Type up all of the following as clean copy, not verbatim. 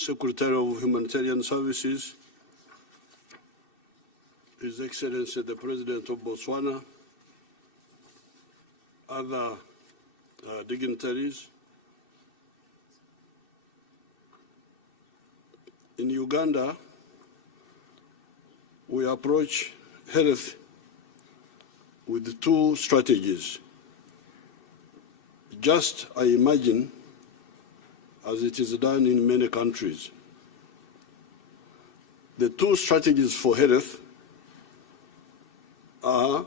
Secretary of Humanitarian Services, His Excellency the President of Botswana, other dignitaries. In Uganda, we approach health with two strategies. Just, I imagine, as it is done in many countries. The two strategies for health are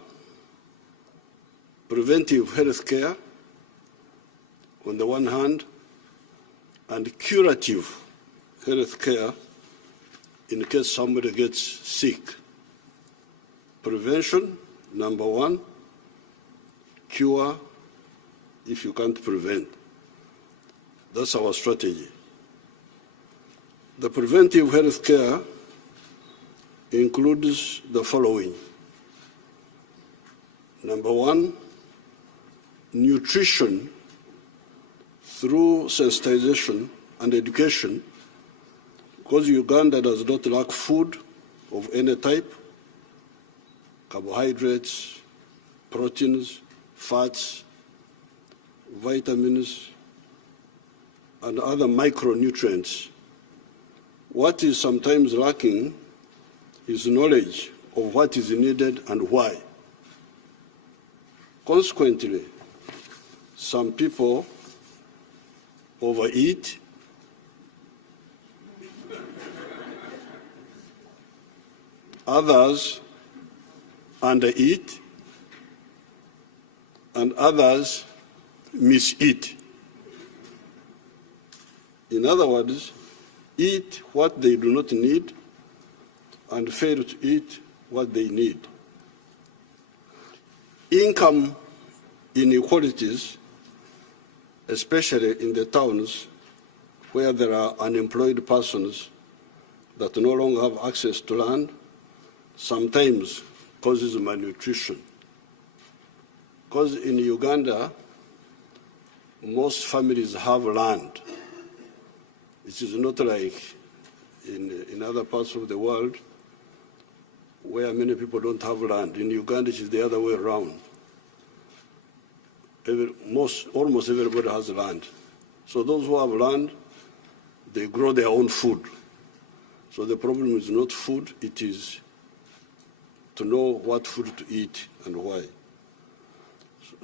preventive health care on the one hand, and curative health care in case somebody gets sick. Prevention, number one, cure if you can't prevent. That's our strategy. The preventive health care includes the following. Number one, nutrition through sensitization and education, because Uganda does not lack food of any type, carbohydrates, proteins, fats, vitamins, and other micronutrients. What is sometimes lacking is knowledge of what is needed and why. Consequently, some people overeat, others undereat, and others miseat. In other words, eat what they do not need and fail to eat what they need. Income inequalities, especially in the towns where there are unemployed persons that no longer have access to land, sometimes causes malnutrition. Because in Uganda, most families have land. It is not like in other parts of the world where many people don't have land. In Uganda, it is the other way around. Almost everybody has land. So those who have land, they grow their own food. So the problem is not food, it is to know what food to eat and why.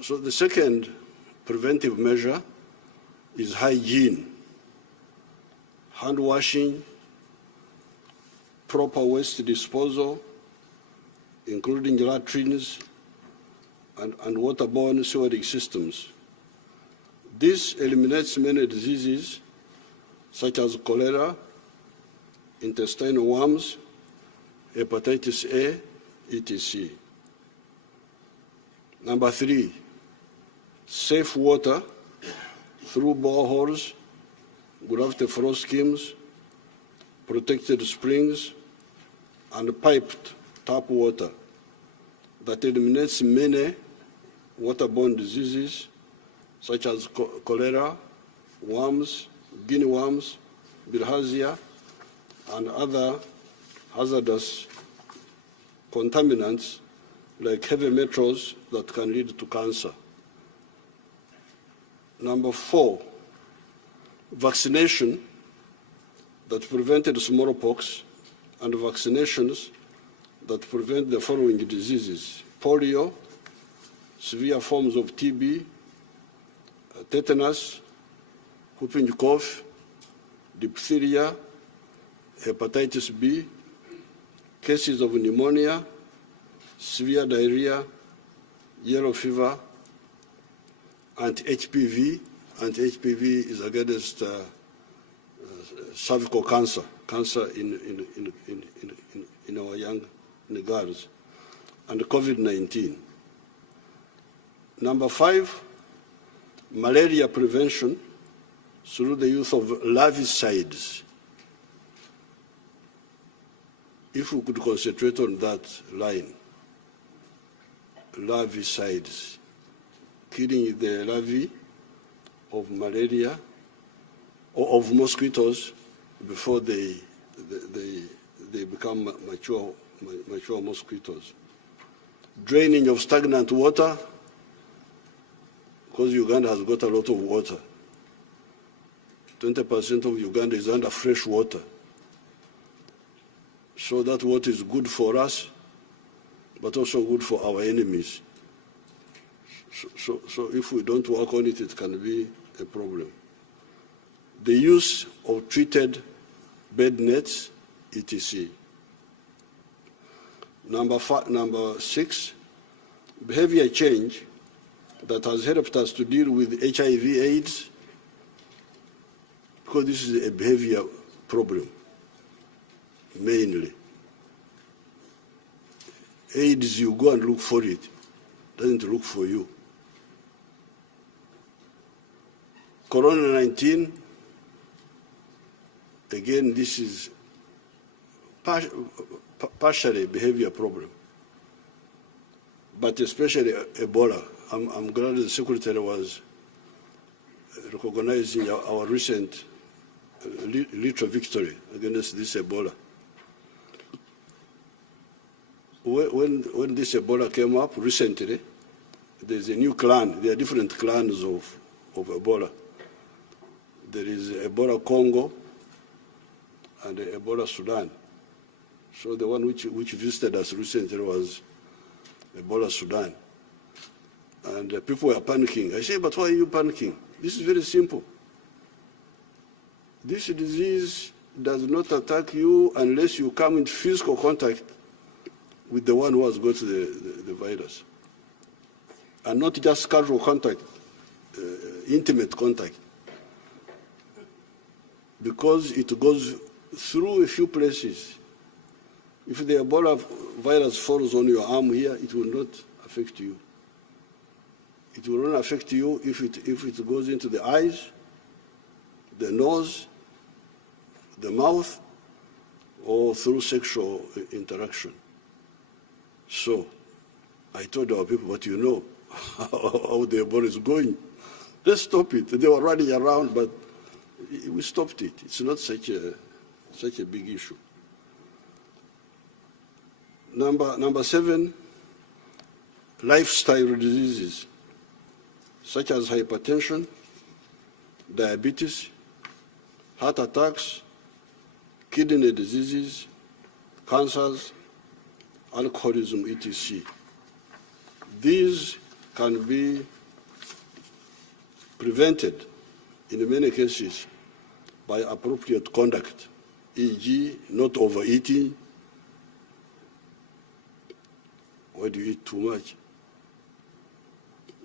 So the second preventive measure is hygiene. Hand washing, proper waste disposal, including latrines and waterborne sewage systems. This eliminates many diseases such as cholera, intestinal worms, hepatitis A, etc. Number three, safe water through boreholes, gravity flow schemes, protected springs, and piped tap water that eliminates many waterborne diseases such as cholera, worms, guinea worms, bilharzia, and other hazardous contaminants like heavy metals that can lead to cancer. Number four, vaccination that prevented smallpox and vaccinations that prevent the following diseases: polio, severe forms of TB, tetanus, whooping cough, diphtheria, hepatitis B, cases of pneumonia, severe diarrhea, yellow fever, anti-HPV. Anti-HPV is against cervical cancer, in our young girls, and COVID-19. Number five, malaria prevention through the use of larvicides. If we could concentrate on that line, larvicides, killing the larvae of malaria or of mosquitoes before they become mature mosquitoes. Draining of stagnant water, because Uganda has got a lot of water. 20% of Uganda is under fresh water. So that water is good for us, but also good for our enemies. So if we don't work on it, it can be a problem. The use of treated bed nets, etc. Number 6, behavior change that has helped us to deal with HIV/AIDS, because this is a behavior problem, mainly. AIDS, you go and look for it, doesn't look for you. Corona-19, again, this is partially a behavior problem, but especially Ebola. I'm glad the Secretary was recognizing our recent little victory against this Ebola. When this Ebola came up recently, there's a new clan. There are different clans of Ebola. There is Ebola Congo and Ebola Sudan. So the one which visited us recently was Ebola Sudan. And people were panicking. I say, but why are you panicking? This is very simple. This disease does not attack you unless you come in physical contact with the one who has got the virus. And not just casual contact, intimate contact. Because it goes through a few places. If the Ebola virus falls on your arm here, it will not affect you. It will not affect you if it goes into the eyes, the nose, the mouth, or through sexual interaction. So I told our people, but you know how the Ebola is going. Let's stop it. They were running around, but we stopped it. It's not such a big issue. Number 7, lifestyle diseases, such as hypertension, diabetes, heart attacks, kidney diseases, cancers, alcoholism, etc. These can be prevented in many cases by appropriate conduct, e.g., not overeating. Why do you eat too much?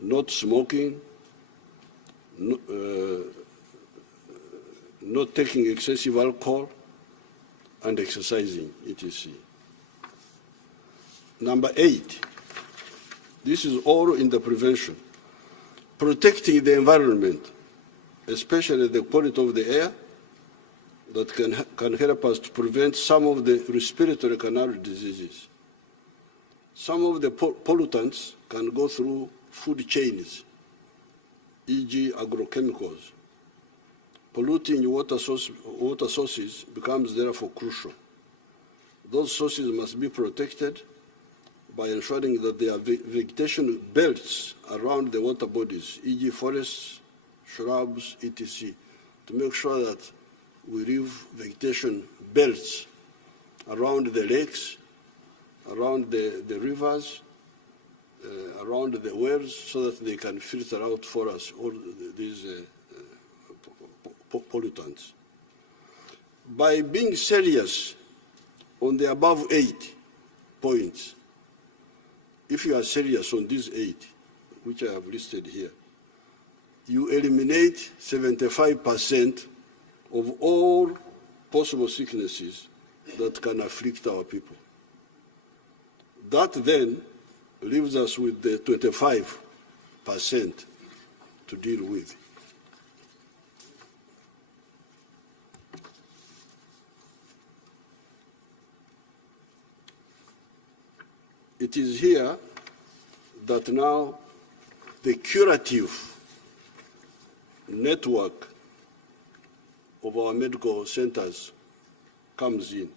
Not smoking, not taking excessive alcohol, and exercising, etc. Number 8, this is all in the prevention. Protecting the environment, especially the quality of the air, that can help us to prevent some of the respiratory canal diseases. Some of the pollutants can go through food chains, e.g. agrochemicals. Polluting water sources becomes therefore crucial. Those sources must be protected by ensuring that there are vegetation belts around the water bodies, e.g. forests, shrubs, etc., to make sure that we leave vegetation belts around the lakes, around the rivers, around the wells, so that they can filter out for us all these pollutants. By being serious on the above 8 points, if you are serious on these 8, which I have listed here, you eliminate 75% of all possible sicknesses that can afflict our people. That then leaves us with the 25% to deal with. It is here that now the curative network of our medical centers comes in.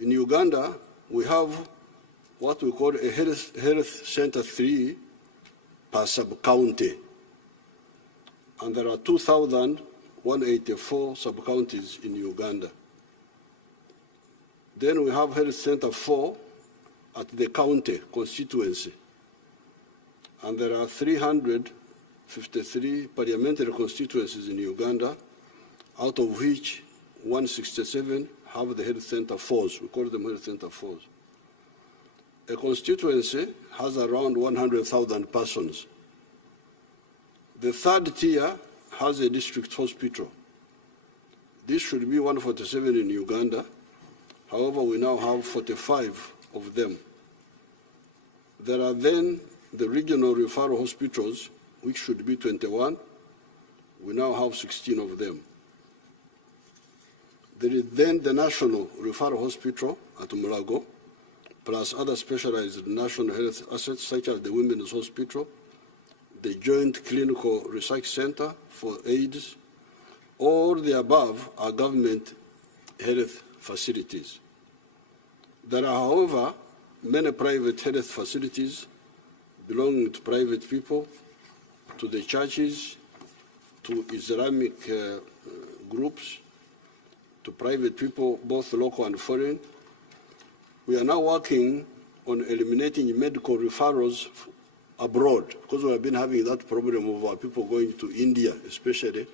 In Uganda, we have what we call a health center 3 per sub-county. And there are 2,184 sub-counties in Uganda. Then we have health center 4 at the county constituency. And there are 353 parliamentary constituencies in Uganda, out of which 167 have the health center 4s. We call them health center 4s. A constituency has around 100,000 persons. The third tier has a district hospital. This should be 147 in Uganda. However, we now have 45 of them. There are then the regional referral hospitals, which should be 21. We now have 16 of them. There is then the National Referral Hospital at Mulago, plus other specialized national health assets such as the Women's Hospital, the Joint Clinical Research Center for AIDS. All the above are government health facilities. There are, however, many private health facilities belonging to private people, to the churches, to Islamic groups, to private people, both local and foreign. We are now working on eliminating medical referrals abroad, because we have been having that problem of our people going to India, especially,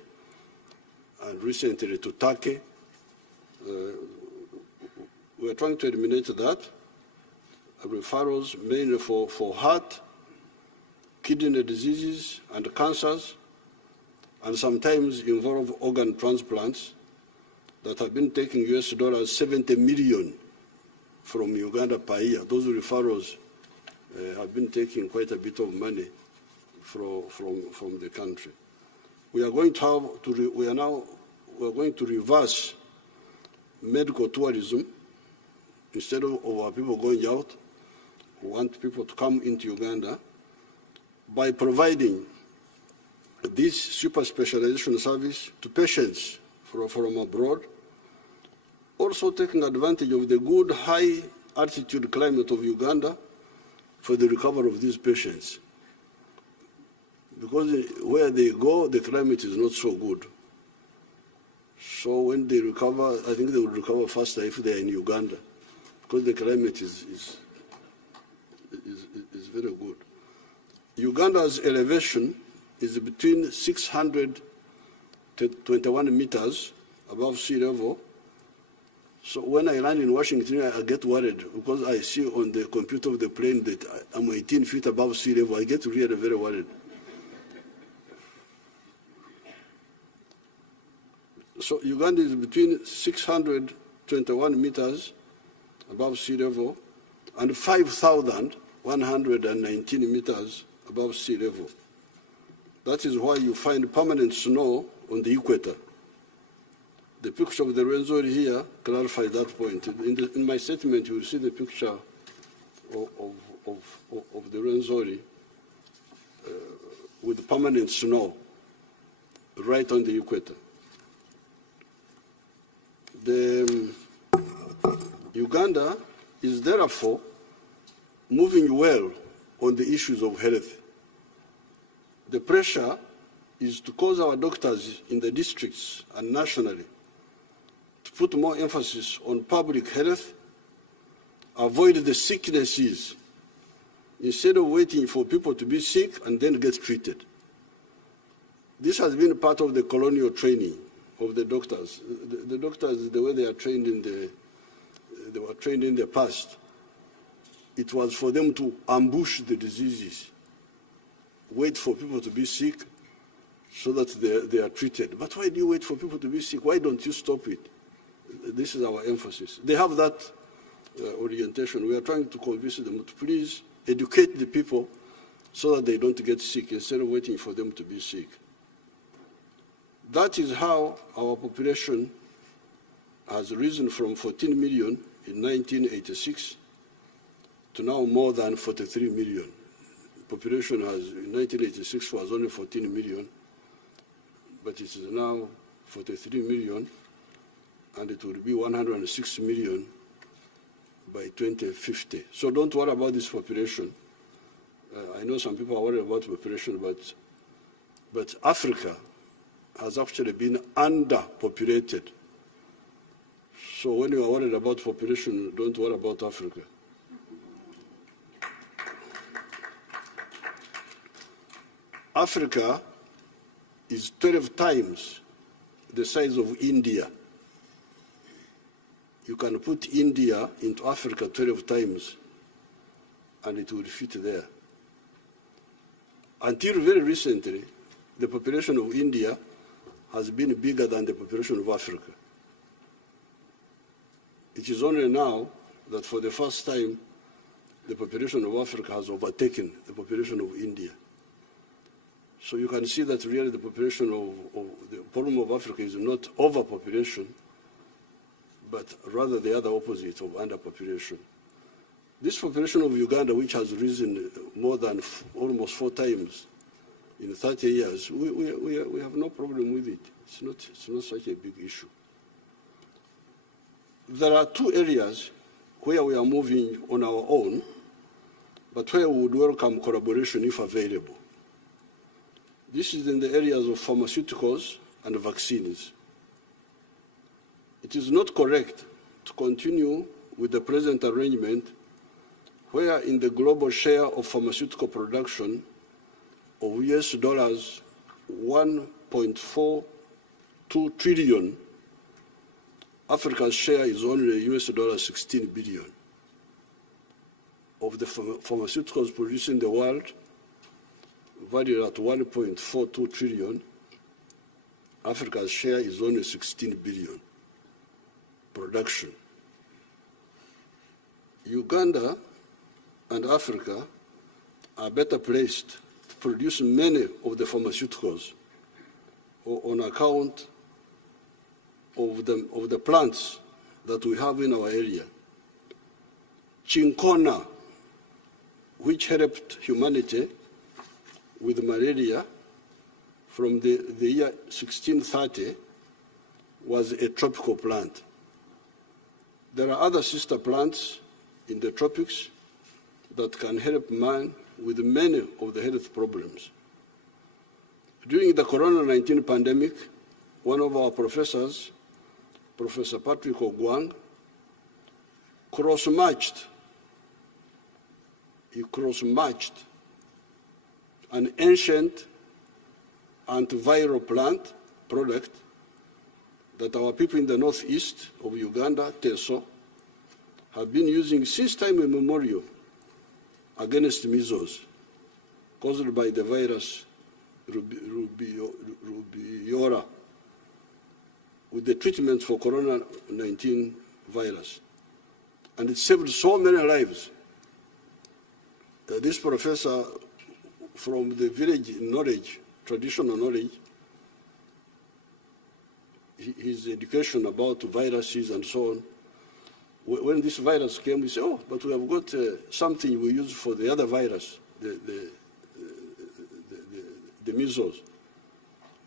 and recently to Turkey. We are trying to eliminate that. Referrals mainly for heart, kidney diseases, and cancers, and sometimes involve organ transplants that have been taking US dollars 70 million from Uganda per year. Those referrals have been taking quite a bit of money from the country. We are going to have we are going to reverse medical tourism. Instead of our people going out, we want people to come into Uganda by providing this super specialization service to patients from abroad, also taking advantage of the good high altitude climate of Uganda for the recovery of these patients. Because where they go, the climate is not so good. So when they recover, I think they will recover faster if they are in Uganda, because the climate is very good. Uganda's elevation is between 600 to 21 meters above sea level. So when I land in Washington, I get worried because I see on the computer of the plane that I'm 18 feet above sea level. I get really very worried. So Uganda is between 621 meters above sea level and 5,119 meters above sea level. That is why you find permanent snow on the equator. The picture of the Rwenzori here clarifies that point. In my statement, you will see the picture of the Rwenzori with permanent snow right on the equator. Uganda is therefore moving well on the issues of health. The pressure is to cause our doctors in the districts and nationally to put more emphasis on public health, avoid the sicknesses, instead of waiting for people to be sick and then get treated. This has been part of the colonial training of the doctors. The doctors, the way they are trained they were trained in the past. It was for them to ambush the diseases, wait for people to be sick so that they are treated. But why do you wait for people to be sick? Why don't you stop it? This is our emphasis. They have that orientation. We are trying to convince them to please educate the people so that they don't get sick instead of waiting for them to be sick. That is how our population has risen from 14 million in 1986 to now more than 43 million. The population in 1986 was only 14 million, but it is now 43 million, and it will be 106 million by 2050. So don't worry about this population. I know some people are worried about population, but Africa has actually been underpopulated. So when you are worried about population, don't worry about Africa. Africa is 12 times the size of India. You can put India into Africa 12 times, and it will fit there. Until very recently, the population of India has been bigger than the population of Africa. It is only now that for the first time, the population of Africa has overtaken the population of India. So you can see that really the population of the problem of Africa is not overpopulation, but rather the other opposite of underpopulation. This population of Uganda, which has risen more than almost 4 times in 30 years, we have no problem with it. It's not such a big issue. There are 2 areas where we are moving on our own, but where we would welcome collaboration if available. This is in the areas of pharmaceuticals and vaccines. It is not correct to continue with the present arrangement where in the global share of pharmaceutical production of US dollars 1.42 trillion, Africa's share is only US dollars 16 billion. Of the pharmaceuticals produced in the world, valued at 1.42 trillion, Africa's share is only 16 billion production. Uganda and Africa are better placed to produce many of the pharmaceuticals on account of the plants that we have in our area. Chinkona, which helped humanity with malaria from the year 1630, was a tropical plant. There are other sister plants in the tropics that can help man with many of the health problems. During the Corona-19 pandemic, one of our professors, Professor Patrick Ogwang, cross-matched an ancient antiviral plant product that our people in the northeast of Uganda, Teso, have been using since time immemorial against measles caused by the virus rubiola, with the treatment for Corona-19 virus. And it saved so many lives. This professor from the village knowledge, traditional knowledge, his education about viruses and so on, when this virus came, we said, oh, but we have got something we use for the other virus, the measles.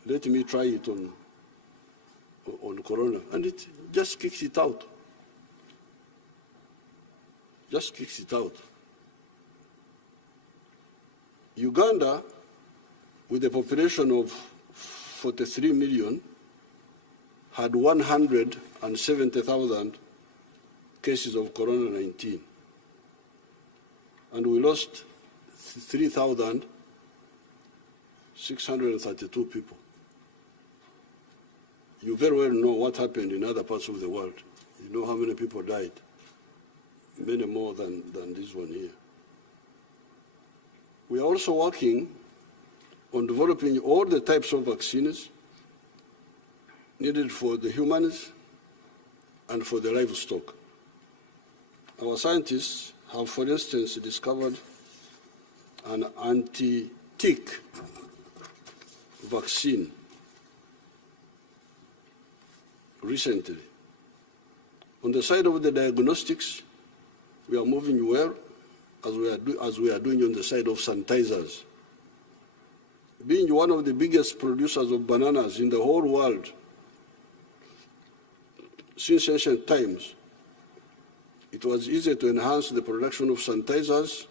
Let me try it on Corona. And it just kicks it out. Just kicks it out. Uganda, with a population of 43 million, had 170,000 cases of Corona-19. And we lost 3,632 people. You very well know what happened in other parts of the world. You know how many people died. Many more than this one here. We are also working on developing all the types of vaccines needed for the humans and for the livestock. Our scientists have, for instance, discovered an anti-tick vaccine recently. On the side of the diagnostics, we are moving well, as we are doing on the side of sanitizers. Being one of the biggest producers of bananas in the whole world, since ancient times, it was easier to enhance the production of sanitizers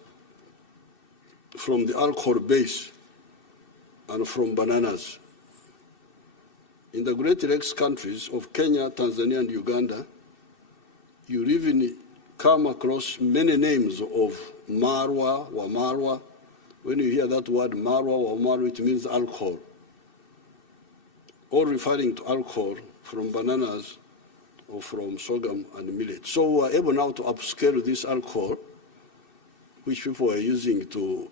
from the alcohol base and from bananas. In the Great Lakes countries of Kenya, Tanzania, and Uganda, you even come across many names of marwa, wamarwa. When you hear that word marwa, wamarwa, it means alcohol, or referring to alcohol from bananas or from sorghum and millet. So we are able now to upscale this alcohol, which people are using to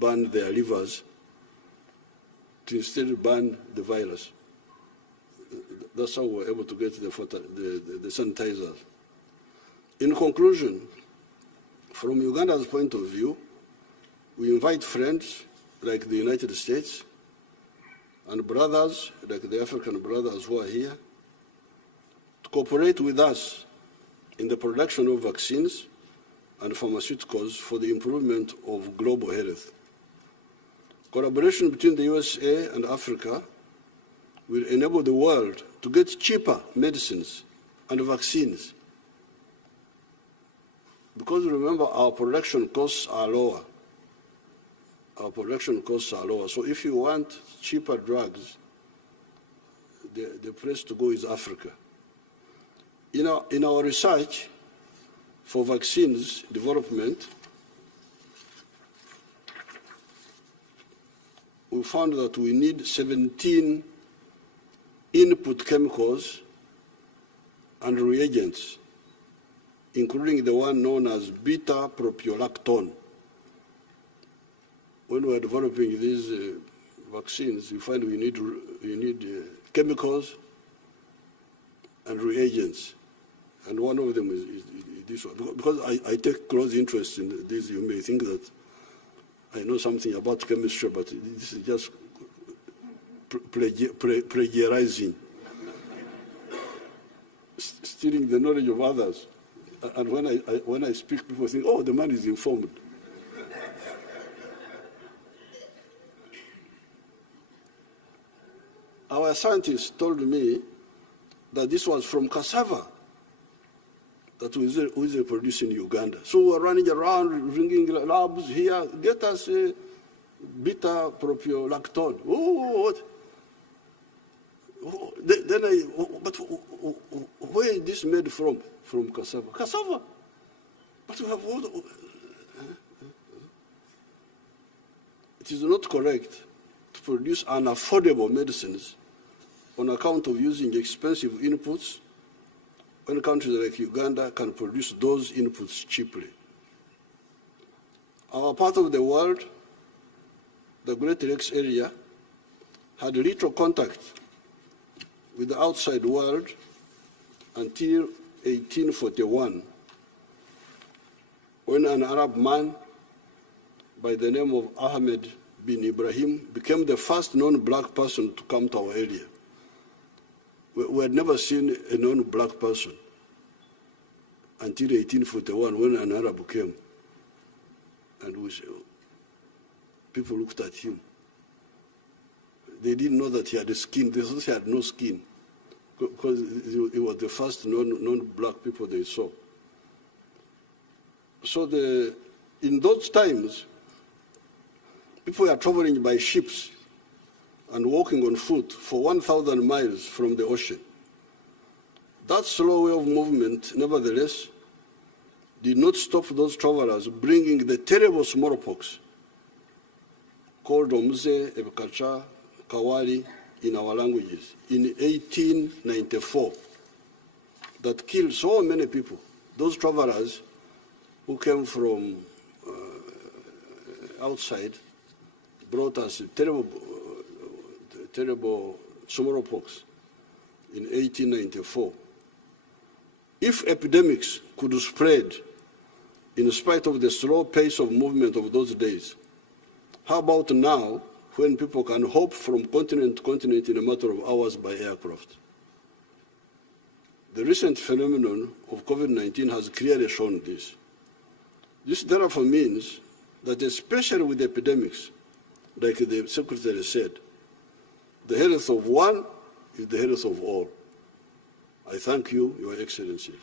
burn their livers, to instead burn the virus. That's how we're able to get the sanitizers. In conclusion, from Uganda's point of view, we invite friends like the United States and brothers like the African brothers who are here to cooperate with us in the production of vaccines and pharmaceuticals for the improvement of global health. Collaboration between the USA and Africa will enable the world to get cheaper medicines and vaccines. Because remember, our production costs are lower. Our production costs are lower. So if you want cheaper drugs, the place to go is Africa. In our research for vaccines development, we found that we need 17 input chemicals and reagents, including the one known as beta-propiolactone. When we are developing these vaccines, we find we need chemicals and reagents, and one of them is this one. Because I take close interest in this, you may think that I know something about chemistry, but this is just plagiarizing, stealing the knowledge of others. And when I speak, people think, oh, the man is informed. Our scientists told me that this was from cassava that we produce in Uganda. So we're running around, ringing labs here, get us beta-propiolactone. Oh, what? But where is this made from? From cassava. Cassava! But we have all it is not correct to produce unaffordable medicines on account of using expensive inputs when countries like Uganda can produce those inputs cheaply. Our part of the world, the Great Lakes area, had little contact with the outside world until 1841, when an Arab man by the name of Ahmed bin Ibrahim became the first non-black person to come to our area. We had never seen a non-black person until 1841 when an Arab came. And people looked at him. They didn't know that he had a skin. They thought he had no skin because he was the first non-black people they saw. So in those times, people were traveling by ships and walking on foot for 1,000 miles from the ocean. That slow way of movement, nevertheless, did not stop those travelers bringing the terrible smallpox called Omze, Ebkacha, Kawari in our languages in 1894 that killed so many people. Those travelers who came from outside brought us terrible smallpox in 1894. If epidemics could spread in spite of the slow pace of movement of those days, how about now when people can hop from continent to continent in a matter of hours by aircraft? The recent phenomenon of COVID-19 has clearly shown this. This therefore means that especially with epidemics, like the Secretary said, the health of one is the health of all. I thank you, Your Excellencies.